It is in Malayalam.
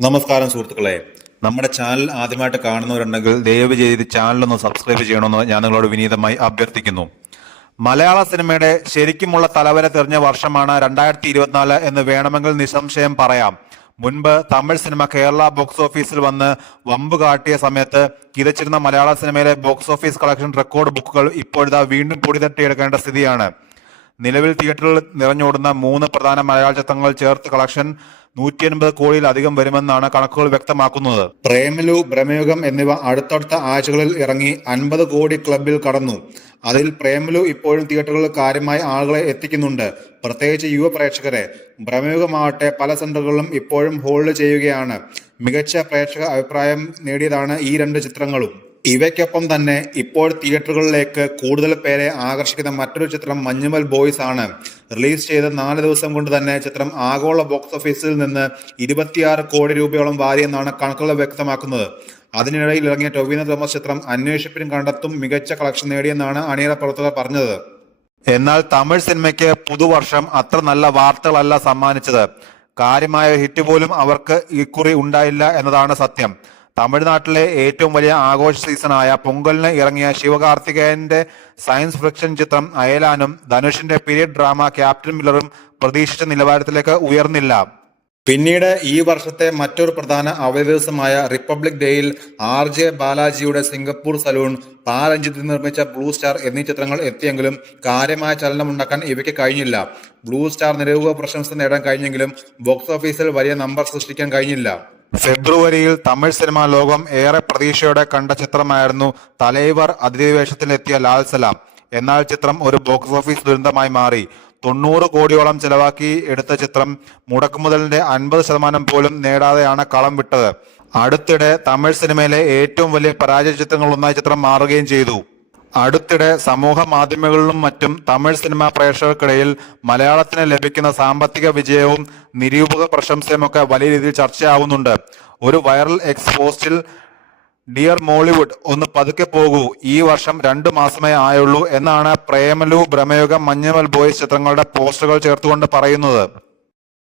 നമസ്കാരം സുഹൃത്തുക്കളെ, നമ്മുടെ ചാനൽ ആദ്യമായിട്ട് കാണുന്നവരുണ്ടെങ്കിൽ ദയവ് ചെയ്ത് ചാനലൊന്ന് സബ്സ്ക്രൈബ് ചെയ്യണമെന്ന് ഞാൻ നിങ്ങളോട് വിനീതമായി അഭ്യർത്ഥിക്കുന്നു. മലയാള സിനിമയുടെ ശരിക്കുമുള്ള തലവര തെറിഞ്ഞ വർഷമാണ് 2024 എന്ന് വേണമെങ്കിൽ നിസ്സംശയം പറയാം. മുൻപ് തമിഴ് സിനിമ കേരള ബോക്സ് ഓഫീസിൽ വന്ന് വമ്പ് കാട്ടിയ സമയത്ത് കിതച്ചിരുന്ന മലയാള സിനിമയിലെ ബോക്സ് ഓഫീസ് കളക്ഷൻ റെക്കോർഡ് ബുക്കുകൾ ഇപ്പോഴിതാ വീണ്ടും പൊടി തട്ടിയെടുക്കേണ്ട സ്ഥിതിയാണ്. നിലവിൽ തിയേറ്ററുകളിൽ നിറഞ്ഞോടുന്ന 3 പ്രധാന മലയാള ചിത്രങ്ങൾ ചേർത്ത് കളക്ഷൻ 180 കോടിയിലധികം വരുമെന്നാണ് കണക്കുകൾ വ്യക്തമാക്കുന്നത്. പ്രേമലു, ഭ്രമയുഗം എന്നിവ അടുത്തടുത്ത ആഴ്ചകളിൽ ഇറങ്ങി 50 കോടി ക്ലബിൽ കടന്നു. അതിൽ പ്രേമലു ഇപ്പോഴും തിയേറ്ററുകളിൽ കാര്യമായി ആളുകളെ എത്തിക്കുന്നുണ്ട്, പ്രത്യേകിച്ച് യുവ പ്രേക്ഷകരെ. ഭ്രമയുഗമാവട്ടെ പല സെന്ററുകളിലും ഇപ്പോഴും ഹോൾഡ് ചെയ്യുകയാണ്. മികച്ച പ്രേക്ഷക അഭിപ്രായം നേടിയതാണ് ഈ 2 ചിത്രങ്ങളും. ഇവയ്ക്കൊപ്പം തന്നെ ഇപ്പോൾ തിയേറ്ററുകളിലേക്ക് കൂടുതൽ പേരെ ആകർഷിക്കുന്ന മറ്റൊരു ചിത്രം മഞ്ഞുമൽ ബോയ്സ് ആണ്. റിലീസ് ചെയ്ത 4 ദിവസം കൊണ്ട് തന്നെ ചിത്രം ആഗോള ബോക്സ് ഓഫീസിൽ നിന്ന് 26 കോടി രൂപയോളം വാരിയെന്നാണ് കണക്കുകൾ വ്യക്തമാക്കുന്നത്. അതിനിടയിൽ ഇറങ്ങിയ ടൊവിനോ തോമസ് ചിത്രം അന്വേഷിപ്പിനും കണ്ടെത്തും മികച്ച കളക്ഷൻ നേടിയെന്നാണ് അണിയറ പ്രവർത്തകർ പറഞ്ഞത്. എന്നാൽ തമിഴ് സിനിമയ്ക്ക് പുതുവർഷം അത്ര നല്ല വാർത്തകളല്ല സമ്മാനിച്ചത്. കാര്യമായ ഹിറ്റ് പോലും അവർക്ക് ഇക്കുറി ഉണ്ടായില്ല എന്നതാണ് സത്യം. തമിഴ്നാട്ടിലെ ഏറ്റവും വലിയ ആഘോഷ സീസണായ പൊങ്കലിന് ഇറങ്ങിയ ശിവകാർത്തികേയന്റെ സയൻസ് ഫിക്ഷൻ ചിത്രം അയലാനും ധനുഷിന്റെ പീരിയഡ് ഡ്രാമ ക്യാപ്റ്റൻ മില്ലറും പ്രതീക്ഷിച്ച നിലവാരത്തിലേക്ക് ഉയർന്നില്ല. പിന്നീട് ഈ വർഷത്തെ മറ്റൊരു പ്രധാന അവധി ദിവസമായ റിപ്പബ്ലിക് ഡേയിൽ RJ ബാലാജിയുടെ സിംഗപ്പൂർ സലൂൺ, രഞ്ജിത്ത് നിർമ്മിച്ച ബ്ലൂ സ്റ്റാർ എന്നീ ചിത്രങ്ങൾ എത്തിയെങ്കിലും കാര്യമായ ചലനമുണ്ടാക്കാൻ ഇവയ്ക്ക് കഴിഞ്ഞില്ല. ബ്ലൂ സ്റ്റാർ നിരൂപക പ്രശംസ നേടാൻ കഴിഞ്ഞെങ്കിലും ബോക്സ് ഓഫീസിൽ വലിയ നമ്പർ സൃഷ്ടിക്കാൻ കഴിഞ്ഞില്ല. ഫെബ്രുവരിയിൽ തമിഴ് സിനിമാ ലോകം ഏറെ പ്രതീക്ഷയോടെ കണ്ട ചിത്രമായിരുന്നു തലൈവർ അതിഥിവേഷത്തിലെത്തിയ ലാൽ സലാം. എന്നാൽ ചിത്രം ഒരു ബോക്സ് ഓഫീസ് ദുരന്തമായി മാറി. 90 കോടിയോളം ചെലവാക്കി എടുത്ത ചിത്രം മുടക്കുമുതലിന്റെ 50% പോലും നേടാതെയാണ് കളം വിട്ടത്. അടുത്തിടെ തമിഴ് സിനിമയിലെ ഏറ്റവും വലിയ പരാജയ ചിത്രങ്ങളൊന്നായി ചിത്രം മാറുകയും ചെയ്തു. അടുത്തിടെ സമൂഹ മാധ്യമങ്ങളിലും മറ്റും തമിഴ് സിനിമാ പ്രേക്ഷകർക്കിടയിൽ മലയാളത്തിന് ലഭിക്കുന്ന സാമ്പത്തിക വിജയവും നിരൂപക പ്രശംസയുമൊക്കെ വലിയ രീതിയിൽ ചർച്ചയാവുന്നുണ്ട്. ഒരു വൈറൽ എക്സ് പോസ്റ്റിൽ ഡിയർ മോളിവുഡ് ഒന്ന് പതുക്കെ പോകൂ, ഈ വർഷം 2 മാസമേ ആയുള്ളൂ എന്നാണ് പ്രേമലു, ഭ്രമയുഗം, മഞ്ഞുമൽ ബോയ്സ് ചിത്രങ്ങളുടെ പോസ്റ്ററുകൾ ചേർത്തുകൊണ്ട് പറയുന്നത്.